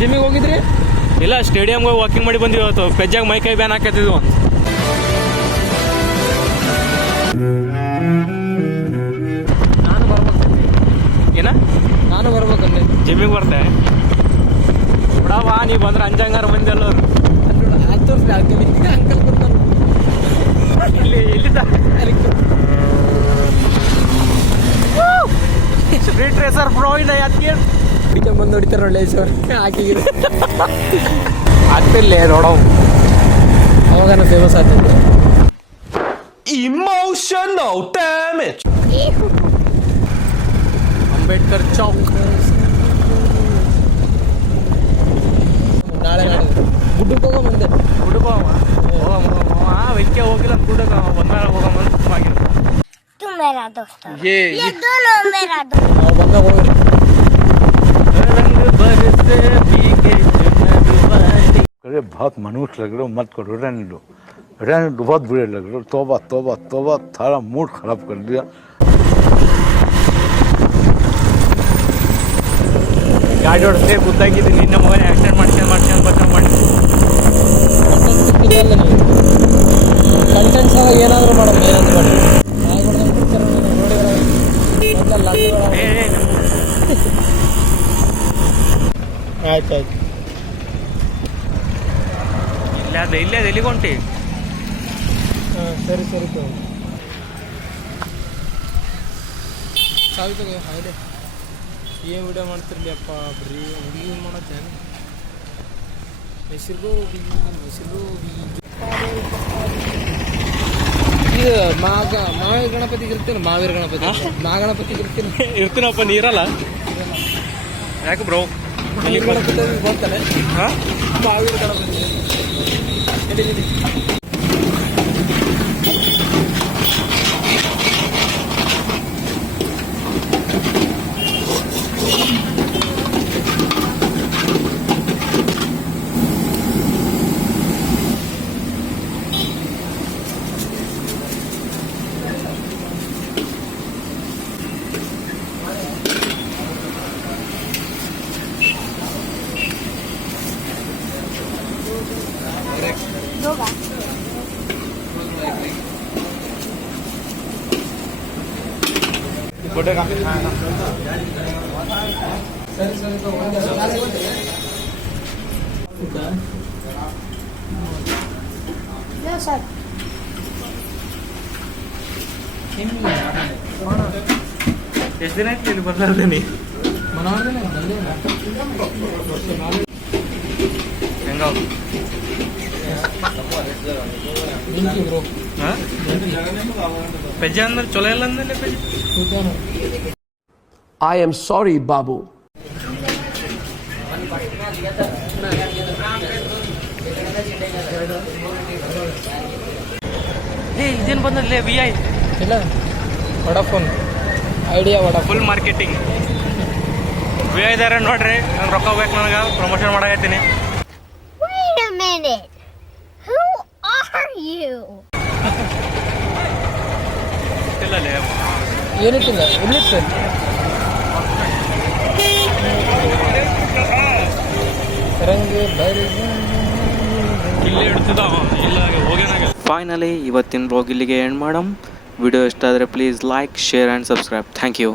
ಜಿಮ್ಮಿಗೆ ಹೋಗಿದ್ರಿ? ಇಲ್ಲ, ಸ್ಟೇಡಿಯಂಗೆ ಹೋಗಿ ವಾಕಿಂಗ್ ಮಾಡಿ ಬಂದಿವಿ ಇವತ್ತು. ಪೆಜ್ಜಾಗ ಮೈ ಕೈ ಬ್ಯಾನ್ ಹಾಕತ್ತಿದ್ವು. ನಾನು ಬರ್ಬೇಕಂದೆ. ಏನ? ನಾನು ಬರ್ಬೇಕಂದೆ. ಜಿಮ್ಮಿಗೆ ಬರ್ತೆ ಬಿಡವಾ, ನೀ ಬಂದ್ರೆ ಅಂಜಂಗಾರ ಮಂದಿ ಎಲ್ಲರು. ಅಂಕಲ್ ಬರ್ತಾರೆ. ಎಲ್ಲಿದ್ದ ಸ್ಟ್ರೀಟ್ ರೇಸರ್ ಬ್ರೋ ಇಲ್ಲ ಯಾಕೆ ಬಂದು ಹೊಡಿತಾರೆ ಒಳ್ಳೆ ಸರ್ ಹಾಕಿದ್ರು ಆಗ್ತಿಲ್ಲ ನೋಡೋ. ಅವಾಗ ಫೇಮಸ್ ಆಗ್ತದೆ. Emotional damage. ಅಂಬೇಡ್ಕರ್ ಚೌಕ್. ನಾಳೆ ಗುಡ್ಡಕ್ಕೆ ಹೋಗೋ ಮುಂದೆ ಗುಡ್ಡಕ್ಕೆ ವೆಂಕೆ ಹೋಗಿಲ್ಲ ಗುಡ್ಡಕ್ಕೆ ಬಂದಾಗ ಹೋಗೋ मेरा दोस्त ये दोनों मेरा दोस्त ನಾವು ಬಂದಾಗ ಹೋಗ್ರಿ. अरे बहुत मनुष्य लग रहे हो, मत करो, रहने दो बहुत बुरे लग रहे हो. तौबा तौबा तौबा, थारा मूड खराब कर दिया. ಗಾಡಿ ಹೊಡೆದೇ ಗೊತ್ತಾಗಿದ್ದು ನಿನ್ನ ಮೊಬೈಲ್ ಆಕ್ಸಿಡೆಂಟ್ ಮಾಡ್ಕೊಂಡು ಬಚಾವ್ ಮಾಡಿ. ಕಂಟೆಂಟ್ಸ್ ಏನಾದರೂ ಮಾಡೋದು, ಏನಾದರೂ ಮಾಡಿ. ಆಯ್ತು ಆಯ್ತು. ಇಲ್ಲೇ ಎಲ್ಲಿಗೆ ಹೊಂಟಿ? ಹಾಂ ಸರಿ ಸರಿ ತಗೋ. ಚಾವಿ ತಗೋ. ಹಾಗೆ ಏನು ವಿಡಿಯೋ ಮಾಡ್ತಿರ್ಲಿ ಅಪ್ಪ, ಬರೀ ಹುಡುಗಿ ಮಾಡತ್ತೇನು? ಮೆಸಿರ್ಗೋಬಿ ಇದು ಮಾವಿನ ಗಣಪತಿಗೆ ಇರ್ತೀನಿ. ಮಾವೀರ ಗಣಪತಿ ಗಣಪತಿಗೆ ಇರ್ತೀನಿ. ಇರ್ತೀನಪ್ಪ, ನೀರಲ್ಲ ಯಾಕೆ ಬ್ರೋ? ಗಣಪತಿ ಬರ್ತಾನೆ. ಹಾಂ, ಮಾವೀರ ಗಣಪತಿ ನಡಿ. होगा सर ಎಷ್ಟು ದಿನ ಆಯ್ತು ನೀನು ಬರ್ಲಾರ್ದೇನಿ? ಹೆಂಗ ಪೆಜ್ಜ ಅಂದ್ರೆ ಚೊಲೋ ಇಲ್ಲ ಅಂದಲ್ಲೇ ಪೆಜ್ಜ. I am sorry, Babu. ಇದೇನು ಬಂದಲ್ಲೇ VI ಇಲ್ಲ Vodafone Idea Vodafone full marketing. VI ಇದಾರೆ ನೋಡ್ರಿ, ನಂಗೆ ರೊಕ್ಕ ಬೇಕು, ನನಗೆ ಪ್ರಮೋಷನ್ ಮಾಡಾಕತ್ತೀನಿ. Wait a minute. Who are you? ಇಲ್ಲಲೇ ಏನಿಟ್ಟಿಲ್ಲ ಇಲ್ಲಿತ್ತು. ಇಲ್ಲೇ ಇಡ್ತಿದ್ದ ಇಲ್ಲ ಹೋಗ್ಯಾನಾಗ. ಫೈನಲಿ ಇವತ್ತಿನ ಬ್ಲಾಗ್ ಇಲ್ಲಿಗೆ ಎಂಡ್ ಮಾಡಮ್. ವಿಡಿಯೋ ಇಷ್ಟ ಆದರೆ please like, share and subscribe. Thank you.